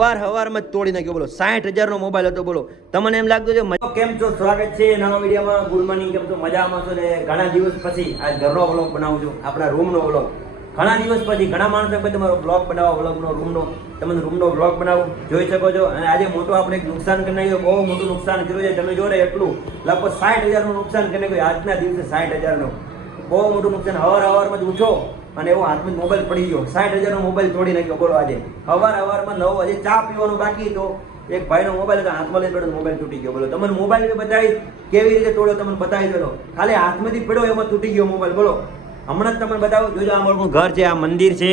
હવારમાં જ તોડી નાખ્યો. બોલો 60,000 નો મોબાઈલ હતો. બોલો તમને એમ લાગતું છે કેમ છો? સ્વાગત છે નવા વિડીયોમાં. Good morning. કેમ છો? મજામાં છો ને? ઘણા દિવસ પછી આજ ઘરનો વ્લોગ બનાવું છું, આપણા રૂમનો વ્લોગ. ઘણા દિવસ પછી ઘણા માણસો તમારો બ્લોગ બનાવો, વ્લોગનો રૂમનો, તમે રૂમનો વ્લોગ બનાવો જોઈ શકો છો. અને આજે મોટો આપણે એક નુકસાન કરી નાખ્યું, બહુ મોટું નુકસાન કર્યું છે. તમે જોડે એટલું લગભગ 60,000 નું નુકસાન કરી નાખ્યું આજના દિવસે. 60,000 નું બહુ મોટું નુકસાન. હવારમાં જ ઉઠો અને એવો હાથમાં મોબાઈલ પડી ગયો. 60,000 નો મોબાઈલ તોડી નાખ્યો. બોલો આજે હવારમાં 9 હજી ચા પીવાનું બાકી તો એક ભાઈનો મોબાઈલ હતો, હાથમાં લઈ પડ્યો, મોબાઈલ તૂટી ગયો. બોલો તમને મોબાઈલ બતાવી કેવી રીતે તોડ્યો, તમને બતાવી દો. ખાલી હાથમાંથી પડ્યો એમાં તૂટી ગયો મોબાઈલ. બોલો હમણાં જ તમને બતાવું. જોજો આ મારું ઘર છે, આ મંદિર છે.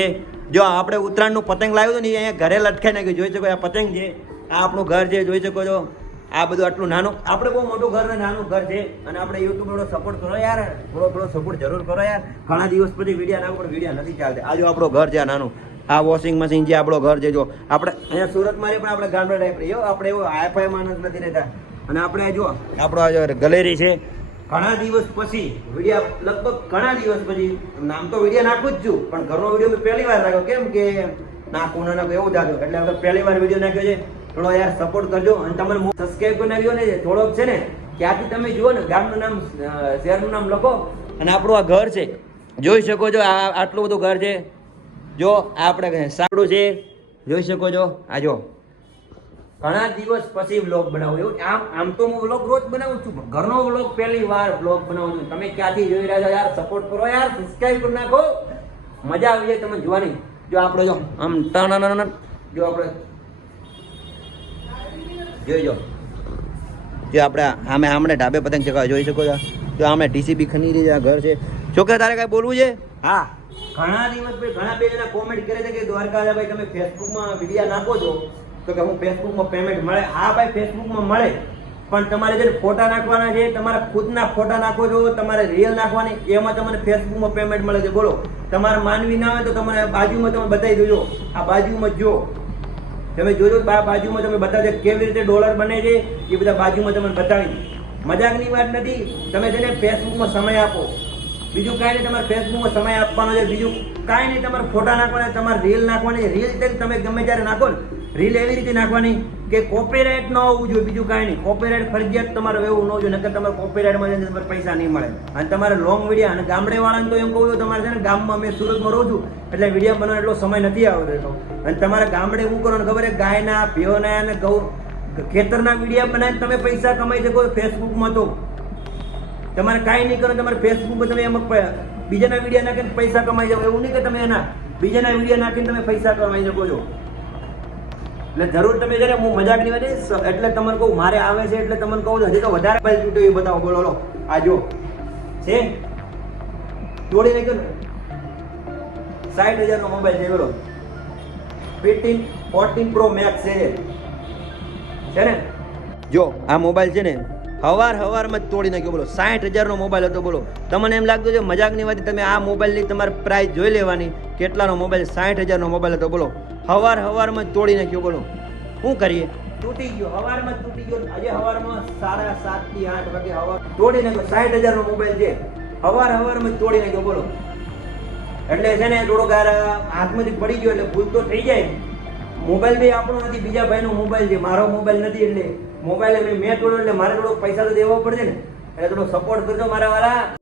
જો આપણે ઉત્તરાયણનું પતંગ લાવ્યું હતું ને અહીંયા ઘરે લટકાઈ નાખ્યું. જોઈ શકો આ પતંગ છે, આ આપણું ઘર છે. જોઈ શકો છો આ બધું આટલું નાનું. આપણે બહુ મોટું ઘર ને નાનું ઘર છે. અને આપણે યુટ્યુબ થોડો સપોર્ટ કરો યાર, થોડો સપોર્ટ જરૂર કરો યાર. ઘણા દિવસ પછી વિડીયો નાખો પણ વિડીયો નથી ચાલતા. આ જો આપણો ઘર છે, આ નાનું. આ વોશિંગ મશીન છે, આપણો ઘર છે. જો આપણે અહીંયા સુરતમાં પણ આપણે ગામડા ટાઈપ રહીએ. આપણે એવું હાઈફાઈ માણસ નથી રહેતા. અને આપણે જો આપણો આ ગેલેરી છે. ઘણા દિવસ પછી વિડીયો, લગભગ ઘણા દિવસ પછી, નામ તો વિડીયો નાખું જ છું પણ ઘરનો વિડીયો મેં પહેલી વાર નાખ્યો. કેમ કે નાખું ના નાખું એવું થતું, એટલે આપણે પહેલી વાર વિડીયો નાખ્યો છે. થોડો યાર સપોર્ટ કરજો. અને તમારે સબસ્ક્રાઈબ કરી નાખ્યો ને થોડોક છે ને, ત્યાંથી તમે જુઓ ને, ગામનું નામ, શહેરનું નામ લખો. અને આપણું આ ઘર છે, જોઈ શકો છો. આ આટલું બધું ઘર છે. જો આપણે સાંભળું છે, જોઈ શકો છો. આ જો ઘણા દિવસ પછી વ્લોગ બનાવું. એવું આમ તો હું વ્લોગ રોજ બનાવું છું, પણ ઘરનો વ્લોગ પહેલી વાર વ્લોગ બનાવું છું. તમે ક્યાંથી જોઈ રહ્યા છો યાર? સપોર્ટ કરો યાર, સબસ્ક્રાઈબ કરી નાખો. મજા આવી જાય તમને જોવાની. જો આપણે જો આમ જો આપણે જોઈજો, જો આપણે આમણે ઢાબે પતંગ ચગાવે. જોઈ શકો છો. જો આમે ટીસીબી ખની રહી આ ઘર છે. છોકરા તારે કાંઈ બોલવું છે? હા, ઘણા દિવસ પછી ઘણા બે જણા કોમેન્ટ કરે છે કે દ્વારકા ભાઈ તમે ફેસબુકમાં વિડીયો નાખો છો તો કે હું ફેસબુકમાં પેમેન્ટ મળે. હા ભાઈ, ફેસબુકમાં મળે, પણ તમારે જે ફોટા નાખવાના છે, તમારા ખુદના ફોટા નાખો છો, તમારે રીલ નાખવાની, એમાં તમને ફેસબુકમાં પેમેન્ટ મળે છે. બોલો તમારે માનવી ના હોય તો તમારે બાજુમાં તમે બતાવી દેજો. આ બાજુમાં જો તમે જોજો, બાજુમાં તમે બતાવજો કેવી રીતે ડોલર બને છે. એ બધા બાજુમાં તમને બતાવી. મજાકની વાત નથી. તમે તેને ફેસબુકમાં સમય આપો. બીજું કાંઈ નહીં, તમારે ફેસબુકમાં સમય આપવાનો છે. બીજું કાંઈ નહીં, તમારે ફોટા નાખવાના, તમારે રીલ નાખવાની. રીલ તમે ગમે ત્યારે નાખો ને, રીલ એવી રીતે નાખવાની કે કોપીરાઇટ ન હોવું જોઈએ. બીજું કાંઈ નહીં, કોપીરાઇટ ફરજિયાત તમારે એવું ન જોઈએ, નકર તમારે કોપીરાઇટમાં જઈને તમારે પૈસા નહીં મળે. અને તમારે લોંગ વિડીયો, અને ગામડે વાળાને તો એમ કહું છું, તમારે છે ને ગામમાં, મેં સુરતમાં રહું છું એટલે વિડીયો બનાવવાનો એટલો સમય નથી આવતો. અને તમારે ગામડે શું કરો ખબર છે? ગાયના, ભેંસના અને ખેતરના વિડીયો બનાવીને તમે પૈસા કમાઈ શકો ફેસબુકમાં. તો તમારે કાંઈ નહીં કરો, તમારે ફેસબુકમાં તમે એમાં બીજાના વિડીયો નાખીને પૈસા કમાઈ જાવ. એવું નહીં કે તમે એના બીજાના વિડીયો નાખીને તમે પૈસા કમાઈ શકો છો. એટલે જરૂર તમે છે ને, હું મજાક નહીં વાત, એટલે તમને કહું, મારે આવે છે એટલે તમને કહું છું. હજી તો વધારે મોબાઈલ તૂટ્યો એ બતાવો. બોલો આ જો છે, તોડી નાખ્યો ને. 60,000 નો મોબાઈલ છે. બોલો 14 Pro Max છે ને. જો આ મોબાઈલ છે ને, હવારમાં જ તોડી નાખ્યો. બોલો 60,000 નો મોબાઈલ હતો. બોલો તમને એમ લાગતું છે મજાકની વાત? તમે આ મોબાઈલની તમારે પ્રાઇસ જોઈ લેવાની, કેટલાનો મોબાઈલ? 60,000 નો મોબાઈલ હતો. બોલો હવારમાં જ તોડી નાખ્યો. બોલો શું કરીએ? તૂટી ગયો, હવારમાં જ તૂટી ગયો. આજે હવારમાં 7:30 થી 8 વાગે હવાર તોડી નાખ્યો. 60,000 નો મોબાઈલ છે, હવારમાં જ તોડી નાખ્યો. બોલો એટલે છે ને, થોડોક હાથમાંથી પડી ગયો એટલે ભૂલ તો થઈ જાય. મોબાઈલ બી આપણો નથી, બીજા ભાઈનો મોબાઈલ છે, મારો મોબાઈલ નથી. એટલે મોબાઈલ મેં તોડ્યો એટલે મારે થોડોક પૈસા તો દેવો પડશે ને. એટલે થોડો સપોર્ટ કરજો મારા વાળા.